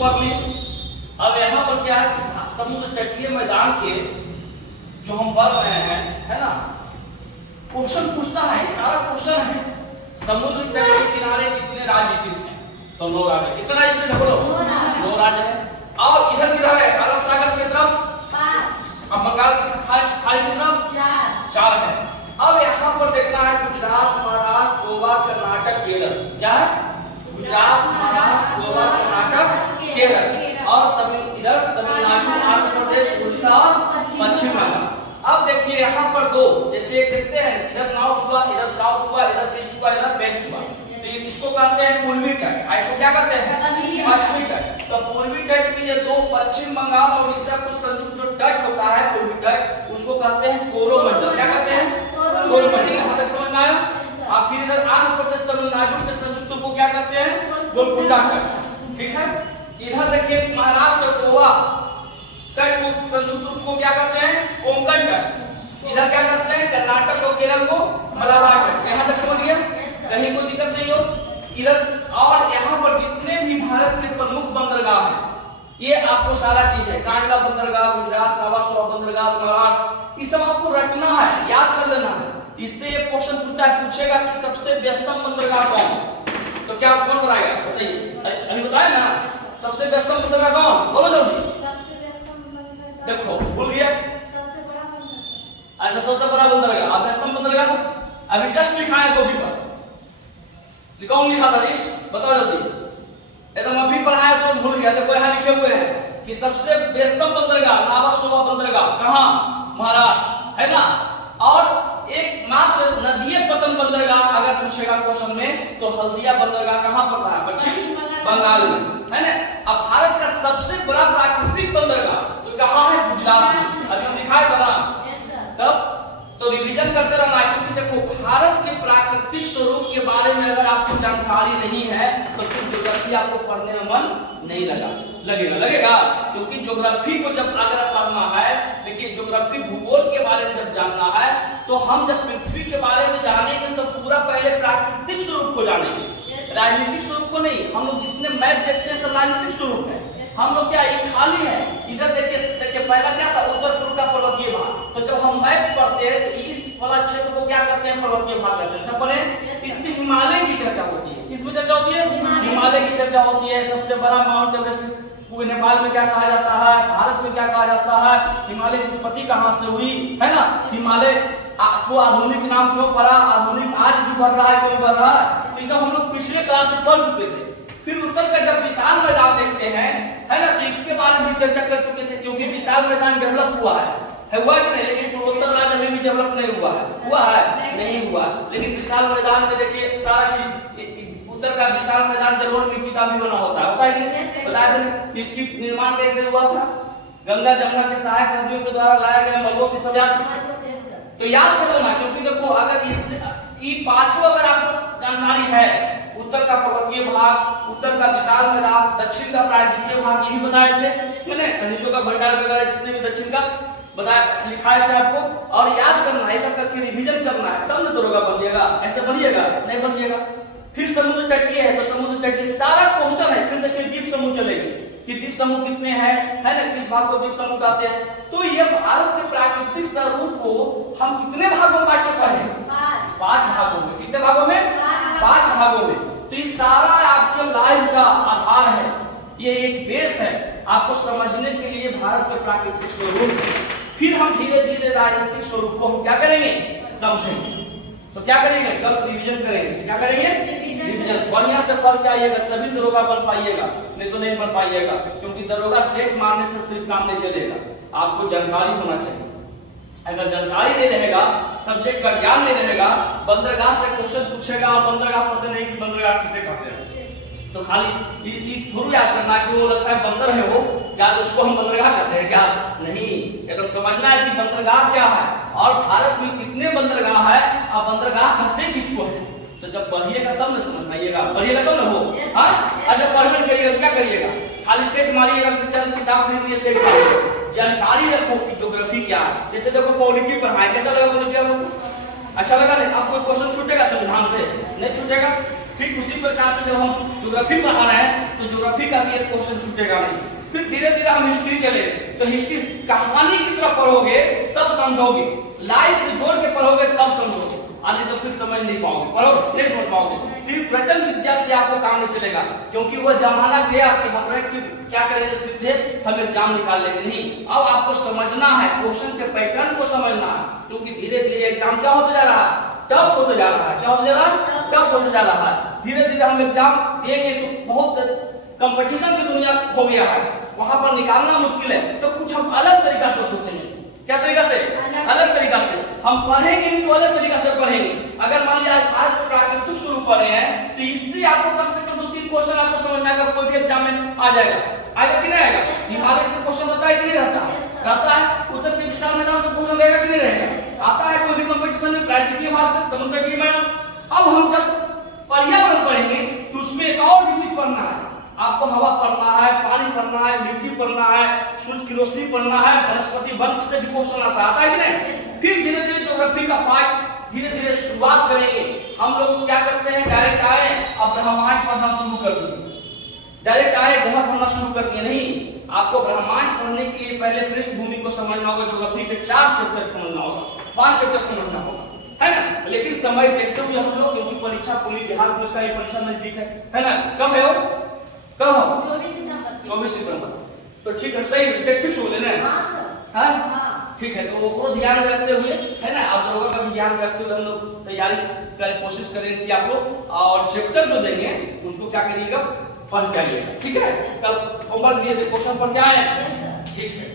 पढ़ लिए। अब यहाँ पर क्या है कि समुद्र तटीय मैदान के जो हम पढ़ रहे हैं, है ना, क्वेश्चन पूछता है, सारा क्वेश्चन है समुद्र तट के किनारे कितने राज्य स्थित हैं? तो 9 राज्य। कितना राज्य स्थित है बोलो? 9 राज्य है। और इधर किधर है? अरब सागर की तरफ 5, अब बंगाल की खाड़ी की तरफ 4 है। अब यहाँ पर देखना है गुजरात, महाराष्ट्र, गोवा, कर्नाटक, केरल। क्या है? गुजरात, महाराष्ट्र, गोवा, कर्नाटक, केरल और इधर तमिलनाडु, आंध्र प्रदेश, उड़ीसा और पश्चिम बंगाल। अब देखिए यहाँ पर दो, जैसे एक देखते हैं इधर नॉर्थ हुआ, इधर साउथ हुआ, इधर ईस्ट हुआ, इधर वेस्ट हुआ, तो इसको कहते हैं पूर्वी तट। इसको क्या कहते हैं? पश्चिमी तट। तो पूर्वी तट में ये दो पश्चिम बंगाल और उड़ीसा को संयुक्त जो तट होता है पूर्वी तट, उसको कहते हैं कोरोमंडल। क्या कहते हैं? कोरोमंडल। यहाँ तक समझ में आया? आप फिर इधर आंध्र प्रदेश, तमिलनाडु के संयुक्त को क्या कहते हैं? गोलकुंडा तट। ठीक है। इधर देखिए महाराष्ट्र और गोवा तट को संयुक्त रूप को क्या कहते हैं? कोंकण तट। इधर क्या कहते हैं? कर्नाटक और केरल को मलाबार तट। यहाँ तक समझ गया? कहीं कोई दिक्कत नहीं हो इधर। और यहाँ पर जितने भी भारत के प्रमुख बंदरगाह हैं, ये आपको सारा चीज है। कांडला बंदरगाह गुजरात, नवासोवा बंदरगाह महाराष्ट्र, ये सब आपको रटना है, याद कर लेना है। इससे ये क्वेश्चन पूछेगा कि सबसे व्यस्तम बंदरगाह कौन है? तो क्या कौन बताएगा? बताइए। अभी बताया ना सबसे व्यस्तम बंदरगाह कौन? बोलो जल्दी। देखो भूल गया। अच्छा, सबसे बड़ा बंदरगाह। अब व्यस्तम बंदरगाह अभी जस्ट लिखा है कॉपी पर। कौन लिखा था जी? बताओ जल्दी। एकदम अभी पढ़ाया तो भूल गया। देखो यहाँ लिखे हुए हैं कि सबसे व्यस्तम बंदरगाह नवासोवा बंदरगाह कहाँ? महाराष्ट्र, है ना। और एक मात्र नदीय पतन बंदरगाह अगर पूछेगा क्वेश्चन में तो हल्दिया बंदरगाह कहाँ पड़ता है? पश्चिम बंगाल में, है ना। अब भारत का सबसे बड़ा प्राकृतिक बंदरगाह तो कहाँ है? गुजरात में। अभी हम दिखाया था ना तब, तो रिवीजन करते रहना, क्योंकि देखो भारत के प्राकृतिक स्वरूप के बारे में अगर आपको जानकारी नहीं है तो फिर ज्योग्राफी आपको पढ़ने में मन नहीं लगेगा। क्योंकि ज्योग्राफी को जब अगर पढ़ना है, देखिए ज्योग्राफी भूगोल के बारे में जब जानना है तो हम जब पृथ्वी के बारे में जानेंगे तो पूरा पहले प्राकृतिक स्वरूप को जानेंगे, राजनीतिक स्वरूप को नहीं। हम लोग जितने मैप देखते हैं सब राजनीतिक स्वरूप है। हम लोग क्या ये खाली है? इधर देखिए पहला क्या था? उत्तर पूर्व का पर्वतीय भाग। तो जब हम मैप पढ़ते हैं तो इस वाला क्षेत्र को क्या करते हैं? पर्वतीय भाग कहते हैं। सब बोले इसमें हिमालय की चर्चा होती है। किसमें चर्चा होती है? हिमालय की चर्चा होती है। सबसे बड़ा माउंट एवरेस्ट को नेपाल में क्या कहा जाता है? भारत में क्या कहा जाता है? हिमालय की उत्पत्ति कहाँ से हुई, है ना। हिमालय को आधुनिक नाम क्यों पड़ा? आधुनिक आज भी बढ़ रहा है, क्यों बढ़ रहा है? तो सब हम लोग पिछले क्लास में पढ़ चुके थे। फिर उत्तर का जब विशाल मैदान देखते हैं, है ना, तो इसके बारे में भी चर्चा कर चुके थे, क्योंकि विशाल मैदान डेवलप हुआ है हुआ कि नहीं? लेकिन पूर्वोत्तर राज्य अभी भी डेवलप नहीं हुआ है नहीं हुआ। लेकिन विशाल मैदान में देखिए सारा चीज, उत्तर का विशाल मैदान जलोढ़ मिट्टी का भी बना होता है कि नहीं? बताया था। इसकी निर्माण कैसे हुआ था? गंगा जमुना के सहायक नदियों के द्वारा लाया गया मलबों से सब याद तो याद कर लेना। क्योंकि देखो अगर इस पांचों अगर आपको जानकारी है, उत्तर का पर्वतीय भाग, उत्तर का विशाल मैदान, दक्षिण का प्रायद्वीपीय भाग, यही बताए थे मैंने। खनिजों का भंडार वगैरह जितने भी दक्षिण का बताया लिखाए थे आपको। और याद करना है, एक करके रिवीजन करना है, तब न दरोगा बनिएगा। ऐसे बनिएगा नहीं बनिएगा। फिर समुद्र तटीय है तो समुद्र तटीय सारा क्वेश्चन है। फिर देखिए द्वीप समूह चलेंगे कि द्वीप समूह कितने हैं, है ना, किस भाग को द्वीप समूह कहते हैं। तो ये भारत के प्राकृतिक स्वरूप को हम कितने भागों में बांटे पढ़े? 5 भागों में। कितने भागों में? 5 भागों में। तो ये सारा आपके लाइव का आधार है, ये एक बेस है आपको समझने के लिए भारत के प्राकृतिक स्वरूप। फिर हम धीरे धीरे राजनीतिक स्वरूप को हम क्या करेंगे? समझेंगे। तो क्या करेंगे? कल रिवीजन करेंगे। क्या करेंगे? रिवीजन। बढ़िया से पढ़ के आइएगा तभी दरोगा बन पाइएगा, नहीं तो नहीं बन पाइएगा। क्योंकि दरोगा सेठ मारने से सिर्फ काम नहीं चलेगा, आपको जानकारी होना चाहिए। अगर जानकारी नहीं रहेगा, सब्जेक्ट का ज्ञान नहीं रहेगा, बंदरगाह से क्वेश्चन पूछेगा और बंदरगाह पता नहीं कि बंदरगाह किसे कहते हैं, तो खाली ये थोड़ी याद करना कि वो लगता है बंदर है वो, क्या उसको हम बंदरगाह कहते हैं क्या? नहीं, एकदम समझना है कि बंदरगाह क्या है और भारत में कितने बंदरगाह है और बंदरगाह कहते किसको है। तो जब पढ़िएगा तब न समझ आइएगा, पढ़िएगा तब न हो। हाँ, और जब पढ़ने करिएगा तो क्या करिएगा? खाली सेट मारिएगा कि चल किताब खरीद लिए सेट मारिएगा। जानकारी रखो कि ज्योग्राफी क्या है। जैसे देखो पॉलिटी पढ़ाए, कैसा लगा पॉलिटी आपको? अच्छा लगा नहीं? आपको क्वेश्चन छूटेगा संविधान से? नहीं छूटेगा। ठीक उसी प्रकार से जब हम ज्योग्राफी पढ़ा रहे हैं तो ज्योग्राफी का भी एक क्वेश्चन छूटेगा नहीं। फिर धीरे धीरे हम हिस्ट्री चले, तो हिस्ट्री कहानी की तरफ पढ़ोगे तब समझोगे, लाइफ से जोड़ के पढ़ोगे तब समझोगे, आगे तो फिर समझ नहीं पाओगे, पढ़ोगे नहीं समझ पाओगे। सिर्फ रटन विद्या से आपको काम नहीं चलेगा, क्योंकि वह जमाना गया कि हम क्या करेंगे, सीधे हम एग्जाम निकाल लेंगे। नहीं, अब आपको समझना है, क्वेश्चन के पैटर्न को समझना है, क्योंकि धीरे धीरे एग्जाम क्या होते जा रहा है, टफ होते जा रहा है। क्या होते जा रहा है, टफ होते जा रहा है। धीरे धीरे हम एग्जाम देंगे तो बहुत कंपटीशन की दुनिया हो गया है, वहां पर निकालना मुश्किल है, तो कुछ हम अलग तरीका से सोचेंगे। क्या तरीका से, अलग तरीका से हम पढ़ेंगे भी तो अलग तरीका से पढ़ेंगे। अगर मान लिया आज तो प्राकृतिक स्वरूप पढ़े हैं, तो इससे आपको कम से कम 2-3 क्वेश्चन आपको समझ में आएगा, कोई भी एग्जाम में आ जाएगा। आएगा कि नहीं आएगा? हिमालय से क्वेश्चन रहता है कि नहीं रहता? रहता है। उत्तर के विशाल मैदान से क्वेश्चन रहेगा कि नहीं रहेगा? आता है कोई भी कंपटीशन में, प्राकृतिक भाग से, समुद्र की मैदान। अब हम जब पर्यावरण पढ़ेंगे तो उसमें एक और भी चीज पढ़ना है, आपको हवा पढ़ना है, पानी पढ़ना है, मिट्टी पढ़ना है, सूर्य की रोशनी पढ़ना है, वनस्पति वन से भी क्वेश्चन आता है कि नहीं? फिर धीरे धीरे ज्योग्राफी का पार्ट धीरे धीरे शुरुआत करेंगे। हम लोग क्या करते हैं, डायरेक्ट आए अब ब्रह्मांड पढ़ना शुरू कर दिए, डायरेक्ट आए ग्रह पढ़ना शुरू कर दिए। नहीं, आपको ब्रह्मांड पढ़ने के लिए पहले पृष्ठभूमि को समझना होगा, ज्योग्राफी के 4 चैप्टर समझना होगा, 5 चैप्टर समझना होगा, है ना। लेकिन समय देखते हुए हम लोग, क्योंकि परीक्षा पूरी बिहार पुलिस का ये परीक्षा नजदीक है ना। कब है वो, कब हो? 24 सितंबर। तो ठीक है, सही डेट फिक्स हो लेना है, ठीक है। तो वो ध्यान रखते हुए, है ना, आप दरोगा का भी ध्यान रखते हुए हम लोग तैयारी कर कोशिश करेंगे कि आप लोग, और चैप्टर जो देंगे उसको क्या करिएगा, पढ़ के आइएगा, ठीक है। कल होमवर्क दिए थे, क्वेश्चन पढ़ के आए, ठीक है।